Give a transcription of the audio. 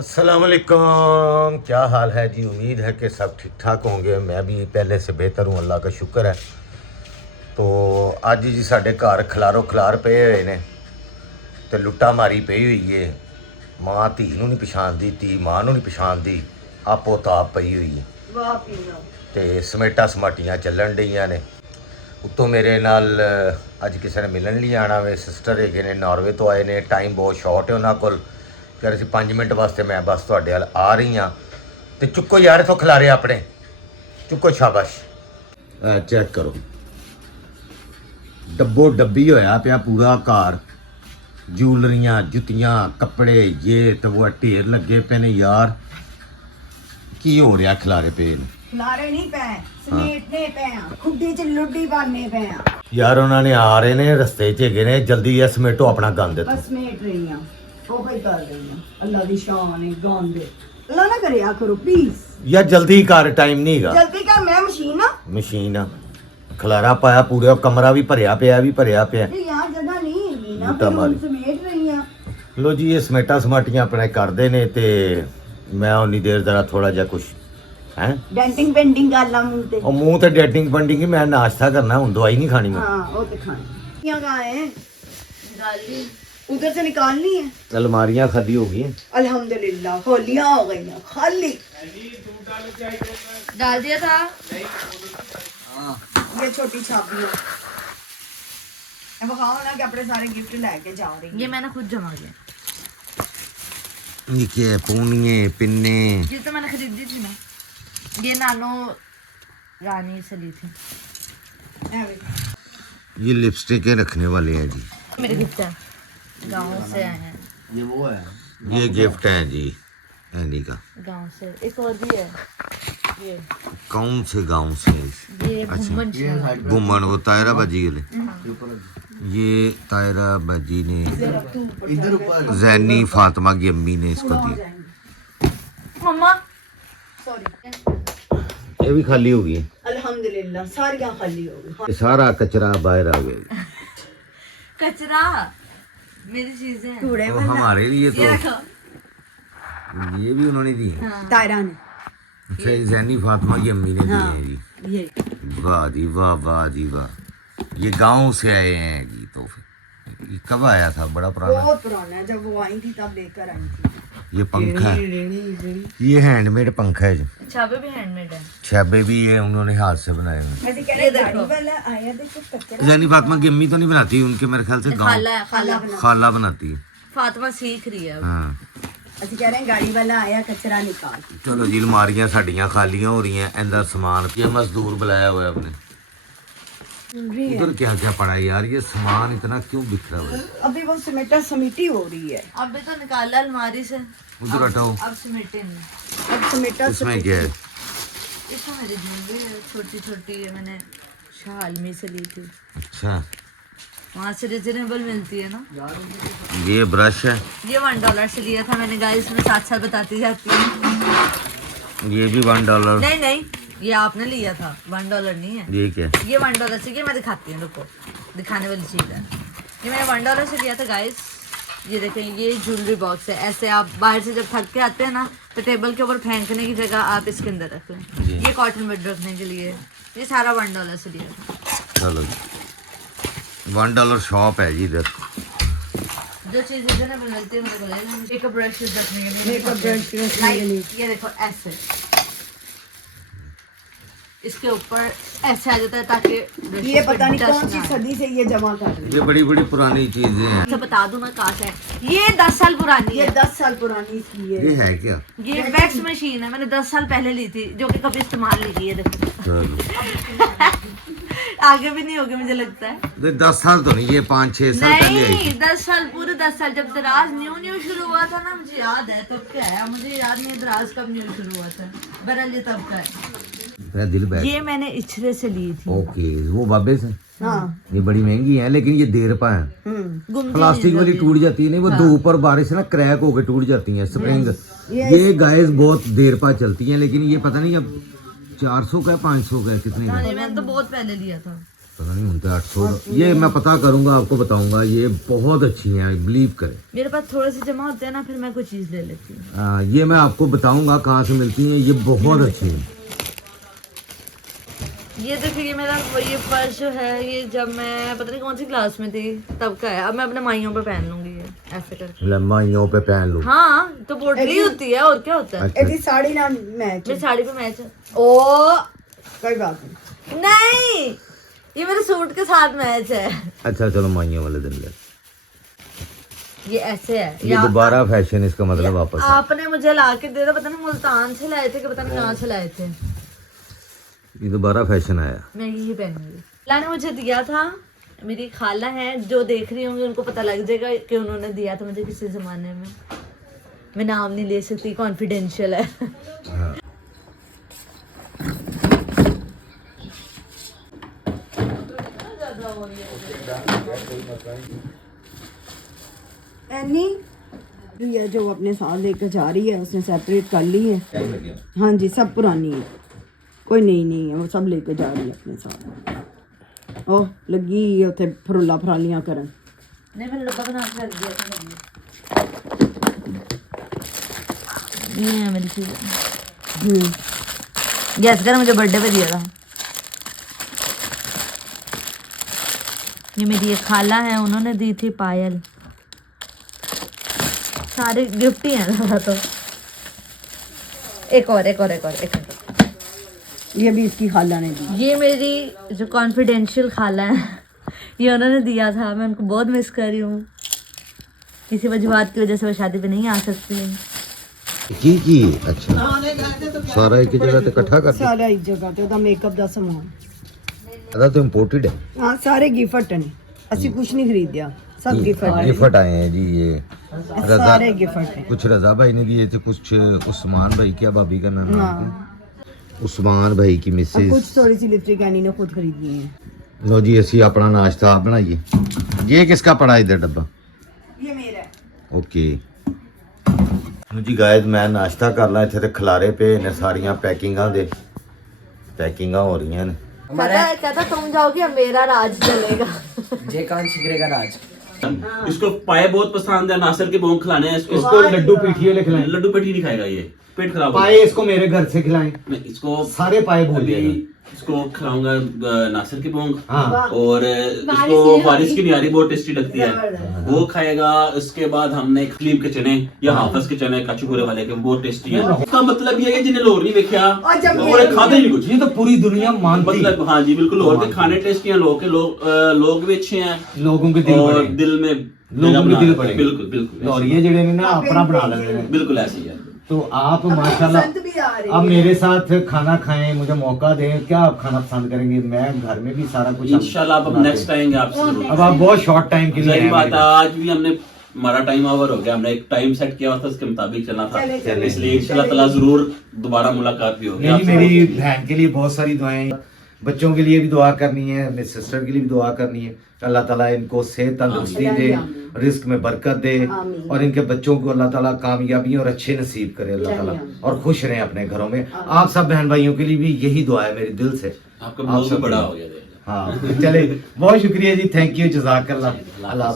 अस्सलाम वालेकुम। क्या हाल है जी? उम्मीद है कि सब ठीक ठाक होंगे। मैं भी पहले से बेहतर हूँ, अल्लाह का शुक्र है। तो अज जी साढ़े घर खलारो खलार पे हुए ने तो लुट्टा मारी पई हुई है। माँ धी नूं नहीं पछाणदी, धी माँ नूं नहीं पछाणदी, आपो ताप पई हुई है। तो समेटा समाटियाँ चलन डईयां ने। उत्तों मेरे नाल अज किसी ने मिलन लिए आना वे, सिस्टर है ने, नॉर्वे तो आए ने। टाइम बहुत शॉर्ट है उन्होंने कोल, कह रहे 5 मिनट वास्ते मैं बस तुहाडे अल आ रही हाँ। तो चुक्को यार इथों खिलारे अपने, चुक्को शाबाश। चेक करो, डब्बो डब्बी होया पिया पूरा घर, जूलरियां जुतियां कपड़े ये तो वो ढेर लगे पे ने यार। की हो रहा खिलारे पे ने? खिलारे नहीं पे, समेटने पे खुड्डी च लुड्डी पाने पे यार उन्होंने आ रहे ने, रस्ते च हैगे ने, जल्दी ये समेटो अपना गंद। बस समेट रही हां, वो ही कर रही हां। अल्लाह दी शान है, गंद अल्लाह ना करया करो प्लीज। यार जल्दी कर, टाइम नहीं हैगा। जल्दी कर, मैं मशीन हां। मशीन खलारा पाया पूरा कमरा भी भरिया पिया, भी भरिया पिया। यार जगह नहीं है ना, लुट्टा फिर मारी। हम समेट रही हां। लो जी ये समेटा समाटियां अपने करते ने ते मैं उन्नी देर जरा थोड़ा जा कुछ है डेंटिंग पेंटिंग कर ला मुंह ते। और मुंह ते डेटिंग बंडिंग मैं नाश्ता करना, हूं दवाई नहीं खानी मैं। हां वो तो खानी। क्या कहां है? डाली उधर से निकालनी है। अलमारियां खाली हो गई हैं। अल्हम्दुलिल्लाह खोलियां हो गई हैं, खाली डाल दिया था। ये छोटी छाबियां अब खाओ ना कि अपने सारे गिफ्ट लेके जा रही हैं। ये मैंने खुद जमा किया। निके पूनिए पिन्ने ये तो मैंने खरीदी थी ना, ये नानो रानी से ली थी। ये लिपस्टिकें रखने वाले हैं जी। मेरे गिफ्ट है, गांव से आए हैं। ये वो है, ये गिफ्ट है जी एनी का। गांव से एक और भी है, ये कौन से गांव से? ये घुमन शाह। घुमन वो तायरा बाजी वाले। ये ऊपर ये तायरा बाजी ने, इधर ऊपर जैनी फातिमा की अम्मी ने इसको दी। मम्मा सॉरी ये भी खाली हो गई। अल्हम्दुलिल्लाह सारियां खाली हो गई। ये सारा कचरा बाहर आ गया। कचरा मेरी चीजें हैं। कूड़े तो वाला हमारे लिए ये तो रखो। ये भी उन्होंने दी है। हाँ। तायरा ने अच्छा ये जैनी फातिमा की अम्मी ने दी हाँ। है जी। ये वाह जी वाह, वाह जी वाह। ये गांव से आए हैं जी। तो फिर ये कब आया था? बड़ा पुराना। बहुत पुराना है, जब वो आई थी तब लेकर आई थी। ये पंखा है, ये हैंडमेड पंखा है जी। छाबे भी हैंडमेड है। छाबे भी ये उन्होंने हाथ से बनाए हुए। ऐसे कह रहे गाड़ी वाला आया देखो कचरा। जैनी फातिमा की अम्मी तो नहीं बनाती, उनके मेरे ख्याल से गांव खाला है, खाला। खाला बनाती है। फातिमा सीख रही है अब। हाँ ਅਸੀਂ कह रहे हैं गाड़ी वाला आया कचरा निकाल। चलो जी अलमारियां साड़ियां खालियां हो रही हैं। अंदर सामान ये मजदूर बुलाया हुआ है अपने। उधर क्या क्या पड़ा है यार? ये सामान इतना क्यों बिखरा हुआ है? अभी वो समेटा समिटी हो रही है। अभी तो निकाला अलमारी से, उधर हटाओ। अब समेटेंगे। अब समेटा इसमें क्या है? इसमें मेरी ज्वेलरी है छोटी छोटी, ये मैंने शालमी से ली थी। अच्छा वहाँ से रिजनेबल मिलती है ना। ये ब्रश है, ये $1 से लिया था मैंने गाइस, मैं साथ साथ बताती जाती हूँ। ये भी $1। नहीं नहीं, ये आपने लिया था, $1 नहीं है। ये क्या है? ये $1 से, ये मैं दिखाती हूँ, रुको दिखाने वाली चीज़ है। ये मैंने $1 से लिया था गाइस। ये देखें, ये ज्वेलरी बॉक्स है। ऐसे आप बाहर से जब थक के आते हैं ना तो टेबल के ऊपर फेंकने की जगह आप इसके अंदर रख लें। ये कॉटन बड रखने के लिए। ये सारा $1 से लिया था। चलो जी $1 शॉप है जी इधर। जो चीज़ रिजनेबल मिलती है मेरे को ले लेना। मेकअप ब्रशेस रखने के लिए। मेकअप ब्रश रखने के लिए। ये देखो ऐसे इसके ऊपर ऐसे आ जाता है ताकि ये पता नहीं कौन सी सदी से ये जमा कर रही है। ये बड़ी बड़ी पुरानी चीजें हैं। अच्छा बता दूं मैं कहाँ से है। ये 10 साल पुरानी ये है। 10 साल पुरानी इसकी है। ये है क्या? ये वैक्स मशीन है, मैंने 10 साल पहले ली थी, जो कि कभी इस्तेमाल नहीं की है। देखो चलो आगे भी नहीं होगी मुझे लगता है। ये 10 साल तो नहीं, ये 5-6 साल पहले आई नहीं थी। 10 साल, पूरे 10 साल। जब दराज न्यू शुरू हुआ था ना, मुझे याद है। तब क्या है मुझे याद नहीं, दराज कब न्यू शुरू हुआ था। बहरहाल ये तब का है। मेरा दिल बैठ। ये मैंने इछरे से ली थी। ओके वो बाबे से। हाँ ये बड़ी महंगी है लेकिन ये देर पा है। गुमती प्लास्टिक वाली टूट जाती है नहीं, वो धूप और बारिश से ना क्रैक होकर टूट जाती हैं। स्प्रिंग ये गाइस बहुत देर पा चलती हैं, लेकिन ये पता नहीं अब 400 का है 500 का है कितने का। नहीं, मैंने तो बहुत पहले लिया था। पता नहीं उनके 800 ये मैं पता करूंगा, आपको बताऊंगा। ये बहुत अच्छी हैं, बिलीव करें। मेरे पास थोड़े से जमा होते हैं ना, फिर मैं कोई चीज़ ले लेती हूँ। ये मैं आपको बताऊंगा कहाँ से मिलती हैं, ये बहुत अच्छी हैं। ये देखिए, ये मेरा ये पर्स जो है, ये जब मैं पता नहीं कौन सी क्लास में थी तब का है। अब मैं अपने माइयों पे पहन लूंगी ये ऐसे करके। लम्बाइयों पे पहन लूँ। हाँ तो पोटली होती है और क्या होता है। एदी साड़ी ना मैच मेरी साड़ी पे मैच है। ओ कोई बात नहीं। नहीं, ये मेरे सूट के साथ मैच है। अच्छा चलो माइयों वाले दिन ले। ये ऐसे है। ये दोबारा फैशन, इसका मतलब वापस है। आपने मुझे ला के दे दो, पता नहीं मुल्तान से लाए थे कि पता नहीं कहाँ से लाए थे। ये दोबारा फैशन आया। मैं यही पहनूंगी। अल्लाह ने मुझे दिया था, मेरी खाला है जो देख रही होंगी उनको पता लग जाएगा कि उन्होंने दिया था मुझे किसी जमाने में। मैं नाम नहीं ले सकती, कॉन्फिडेंशियल है। हाँ। एनी ये जो अपने साथ लेकर जा रही है, उसने सेपरेट कर ली है। हाँ जी, सब पुरानी है, कोई नई नहीं है, वो सब लेकर जा रही है अपने साथ। ओह लगी उथे फरुला फरालियां करन। नहीं, मैंने डब्बा बना के रख दिया था। ये है मेरी चीज़। गैस कर मुझे बर्थडे पे दिया था। ये मेरी एक खाला है, उन्होंने दी थी पायल। सारे गिफ्ट ही हैं ज़्यादा तो। एक और ये भी इसकी खाला ने दी। ये मेरी जो कॉन्फिडेंशियल खाला है, ये उन्होंने दिया था। मैं उनको बहुत मिस कर रही हूँ। किसी वजूहत की वजह से वो शादी पे नहीं आ सकती। की अच्छा सारा एक ही जगह ते इकट्ठा कर सारा एक जगह ते ओदा मेकअप दा सामान। अदा तो इंपोर्टेड है। हाँ सारे गिफ्ट ने, ਅਸੀਂ कुछ नहीं खरीदिया, सब गिफ्ट है। गिफ्ट आए हैं जी। ये रजा, सारे गिफ्ट है। कुछ रजा भाई ने दिए थे, कुछ उस्मान भाई, क्या भाभी का नाम है, उस्मान भाई की और मिसेज। कुछ थोड़ी सी लिपस्टिक एनी ने खुद खरीदी है। लो जी असी अपना नाश्ता आप बनाइए। ये किसका पड़ा इधर डब्बा? ये मेरा है। ओके जी गायद मैं नाश्ता कर ला। इतने खिलारे पे ने सारियां पैकिंगां दे पैकिंगां हो रही हैं। कहता तुम जाओगे मेरा राज चलेगा। जे कान शिकरेगा राज। इसको पाए बहुत पसंद है, नासिर के बोंग खिलाने हैं इसको लड्डू पीठिए ले खिलाएं। लड्डू पेटी नहीं खाएगा, ये पेट खराब पाए इसको मेरे घर से खिलाएं। नहीं, इसको सारे पाए भूल अभी जाएगा। इसको खिलाऊंगा नासिर की बोंग। हाँ। और इसको बारिश की निहारी बहुत टेस्टी लगती है, वो खाएगा। इसके बाद हमने खलीम के चने या हाफिज के चने काचूपुरे वाले के, बहुत टेस्टी है। इसका मतलब ये है कि जिन्हें लोर नहीं देखा और खाते नहीं कुछ। ये तो पूरी दुनिया मानती है। मतलब हाँ जी बिल्कुल, लोर के खाने टेस्टी हैं, लोग भी अच्छे हैं, लोगों के दिल और बड़े। दिल में लोगों के दिल बड़े। बिल्कुल बिल्कुल और ये जड़े ने ना अपना बना लेते हैं। बिल्कुल ऐसे ही है। तो आप माशाल्लाह अब मेरे साथ खाना खाएं, मुझे मौका दें। क्या आप खाना पसंद करेंगे? मैं घर में भी सारा कुछ इंशाल्लाह आप अब नेक्स्ट आएंगे आपसे जरूर। अब आप बहुत शॉर्ट टाइम के लिए सही आए बात मेरे है, पास। आज भी हमने हमारा टाइम ओवर हो गया। हमने एक टाइम सेट किया हुआ था, उसके मुताबिक चलना था, इसलिए इंशाल्लाह ताला जरूर दोबारा मुलाकात भी होगी। नहीं, मेरी बहन के लिए बहुत सारी दुआएं, बच्चों के लिए भी दुआ करनी है, मेरी सिस्टर के लिए भी दुआ करनी है। अल्लाह ताला इनको सेहत तंदुरुस्ती दे, रिस्क में बरकत दे, और इनके बच्चों को अल्लाह ताला कामयाबी और अच्छे नसीब करे अल्लाह ताला, और खुश रहें अपने घरों में। आप सब बहन भाइयों के लिए भी यही दुआ है मेरे दिल से। आपका बहुत बड़ा हो गया। हाँ चले, बहुत शुक्रिया जी, थैंक यू, जज़ाकल्लाह। अल्लाह